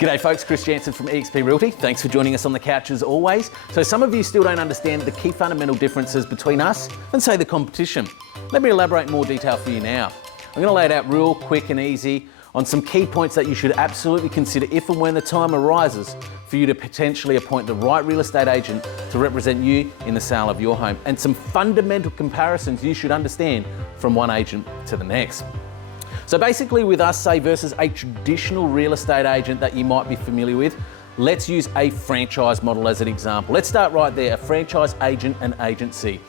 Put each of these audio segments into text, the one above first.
G'day folks, Chris Jansen from eXp Realty. Thanks for joining us on the couch as always. So some of you still don't understand the key fundamental differences between us and say the competition. Let me elaborate in more detail for you now. I'm going to lay it out real quick and easy on some key points that you should absolutely consider if and when the time arises for you to potentially appoint the right real estate agent to represent you in the sale of your home, and some fundamental comparisons you should understand from one agent to the next. So basically with us, say, versus a traditional real estate agent that you might be familiar with, let's use a franchise model as an example. Let's start right there, a franchise agent and agency.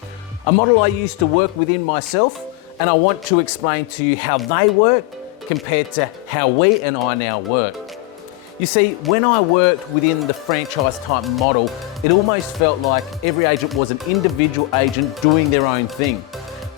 A model I used to work within myself, and I want to explain to you how they work compared to how we and I now work. You see, when I worked within the franchise type model, it almost felt like every agent was an individual agent doing their own thing.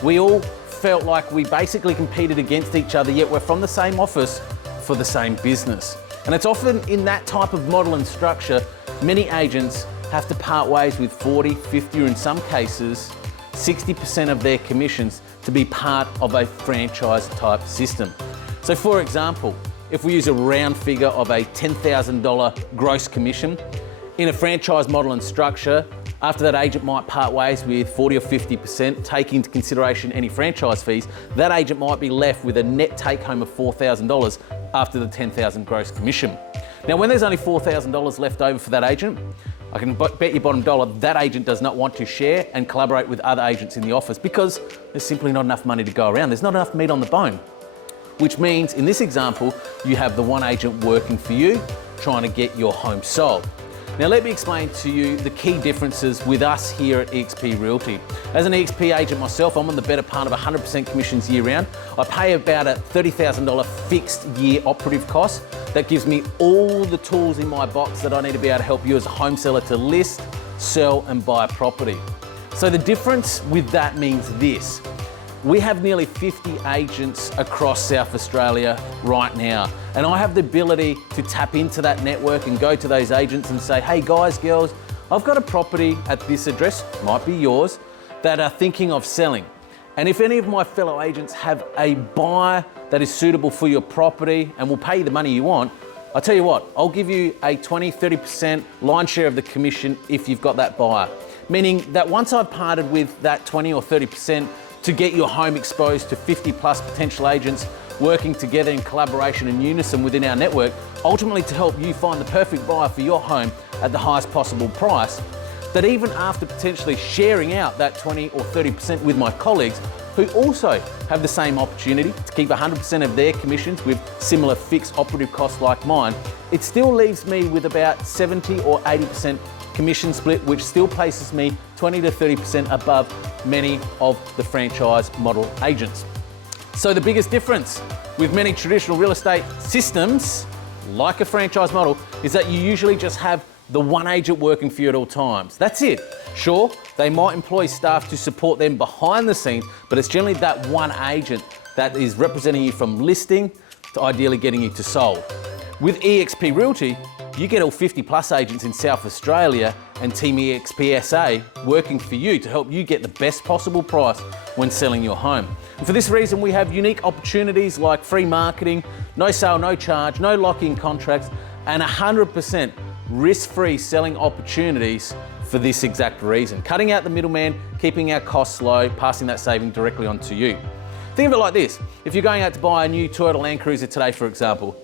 We all felt like we basically competed against each other, yet we're from the same office for the same business. And it's often in that type of model and structure, many agents have to part ways with 40, 50, or in some cases, 60% of their commissions to be part of a franchise type system. So for example, if we use a round figure of a $10,000 gross commission, in a franchise model and structure, after that agent might part ways with 40 or 50%, take into consideration any franchise fees, that agent might be left with a net take home of $4,000 after the $10,000 gross commission. Now, when there's only $4,000 left over for that agent, I can bet you bottom dollar that agent does not want to share and collaborate with other agents in the office because there's simply not enough money to go around. There's not enough meat on the bone. Which means in this example, you have the one agent working for you, trying to get your home sold. Now let me explain to you the key differences with us here at eXp Realty. As an eXp agent myself, I'm on the better part of 100% commissions year round. I pay about a $30,000 fixed year operative cost. That gives me all the tools in my box that I need to be able to help you as a home seller to list, sell and buy a property. So the difference with that means this. We have nearly 50 agents across South Australia right now. And I have the ability to tap into that network and go to those agents and say, hey guys, girls, I've got a property at this address, might be yours, that are thinking of selling. And if any of my fellow agents have a buyer that is suitable for your property and will pay you the money you want, I'll tell you what, I'll give you a 20, 30% line share of the commission if you've got that buyer. Meaning that once I've parted with that 20 or 30% to get your home exposed to 50 plus potential agents working together in collaboration and unison within our network, ultimately to help you find the perfect buyer for your home at the highest possible price, that even after potentially sharing out that 20 or 30% with my colleagues who also have the same opportunity to keep 100% of their commissions with similar fixed operative costs like mine, it still leaves me with about 70 or 80% commission split, which still places me 20 to 30% above many of the franchise model agents. So the biggest difference with many traditional real estate systems, like a franchise model, is that you usually just have the one agent working for you at all times. That's it. Sure, they might employ staff to support them behind the scenes, but it's generally that one agent that is representing you from listing to ideally getting you to sold. With eXp Realty, you get all 50 plus agents in South Australia and Team eXp SA working for you to help you get the best possible price when selling your home. And for this reason, we have unique opportunities like free marketing, no sale, no charge, no lock-in contracts, and 100% risk-free selling opportunities for this exact reason. Cutting out the middleman, keeping our costs low, passing that saving directly on to you. Think of it like this. If you're going out to buy a new Toyota Land Cruiser today, for example,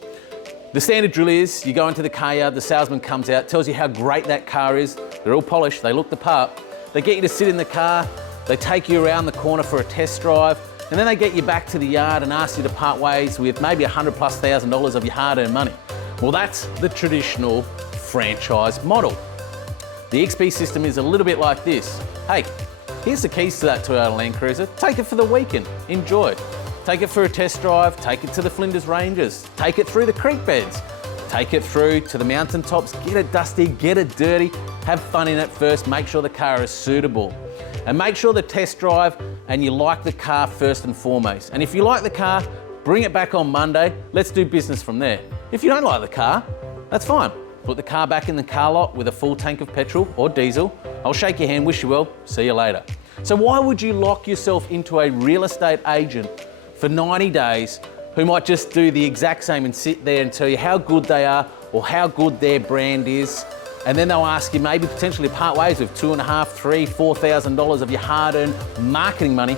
the standard drill is you go into the car yard, the salesman comes out, tells you how great that car is. They're all polished, they look the part. They get you to sit in the car, they take you around the corner for a test drive, and then they get you back to the yard and ask you to part ways with maybe $100,000+ of your hard-earned money. Well, that's the traditional franchise model. The XP system is a little bit like this. Hey, here's the keys to that Toyota Land Cruiser. Take it for the weekend, enjoy. Take it for a test drive, take it to the Flinders Ranges, take it through the creek beds, take it through to the mountain tops, get it dusty, get it dirty, have fun in it first, make sure the car is suitable. And make sure the test drive and you like the car first and foremost. And if you like the car, bring it back on Monday, let's do business from there. If you don't like the car, that's fine. Put the car back in the car lot with a full tank of petrol or diesel. I'll shake your hand, wish you well, see you later. So why would you lock yourself into a real estate agent for 90 days who might just do the exact same and sit there and tell you how good they are or how good their brand is. And then they'll ask you maybe potentially to part ways with $2,500, $3,000, $4,000 of your hard-earned marketing money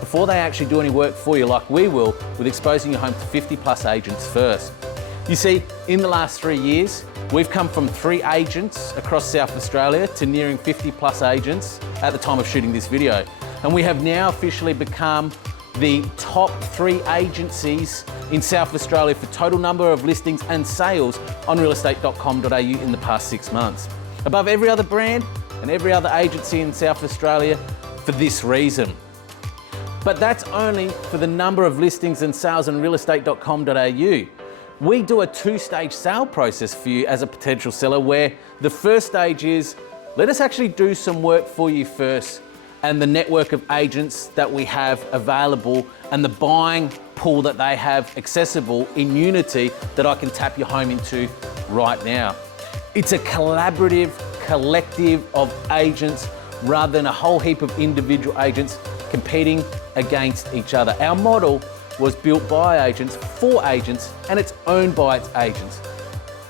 before they actually do any work for you like we will with exposing your home to 50 plus agents first. You see, in the last 3 years, we've come from 3 agents across South Australia to nearing 50 plus agents at the time of shooting this video. And we have now officially become the top 3 agencies in South Australia for total number of listings and sales on realestate.com.au in the past 6 months. Above every other brand and every other agency in South Australia for this reason. But that's only for the number of listings and sales on realestate.com.au. We do a 2-stage sale process for you as a potential seller where the first stage is, let us actually do some work for you first and the network of agents that we have available and the buying pool that they have accessible in Unity that I can tap your home into right now. It's a collaborative collective of agents rather than a whole heap of individual agents competing against each other. Our model was built by agents for agents and it's owned by its agents.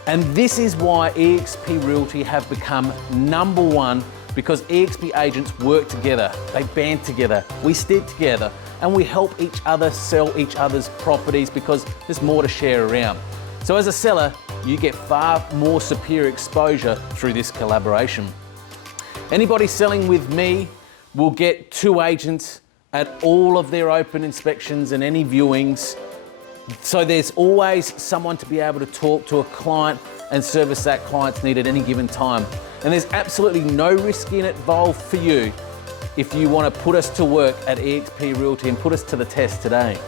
And this is why eXp Realty have become number 1, because eXp agents work together, they band together, we stick together and we help each other sell each other's properties because there's more to share around. So as a seller, you get far more superior exposure through this collaboration. Anybody selling with me will get 2 agents at all of their open inspections and any viewings. So there's always someone to be able to talk to a client and service that client's need at any given time. And there's absolutely no risk involved for you if you want to put us to work at eXp Realty and put us to the test today.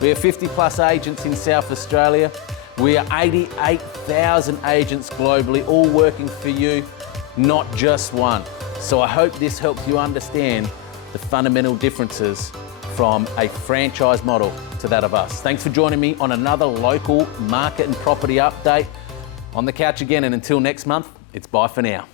We have 50 plus agents in South Australia. We are 88,000 agents globally, all working for you, not just one. So I hope this helps you understand the fundamental differences from a franchise model to that of us. Thanks for joining me on another local market and property update. On the couch again, and until next month, it's bye for now.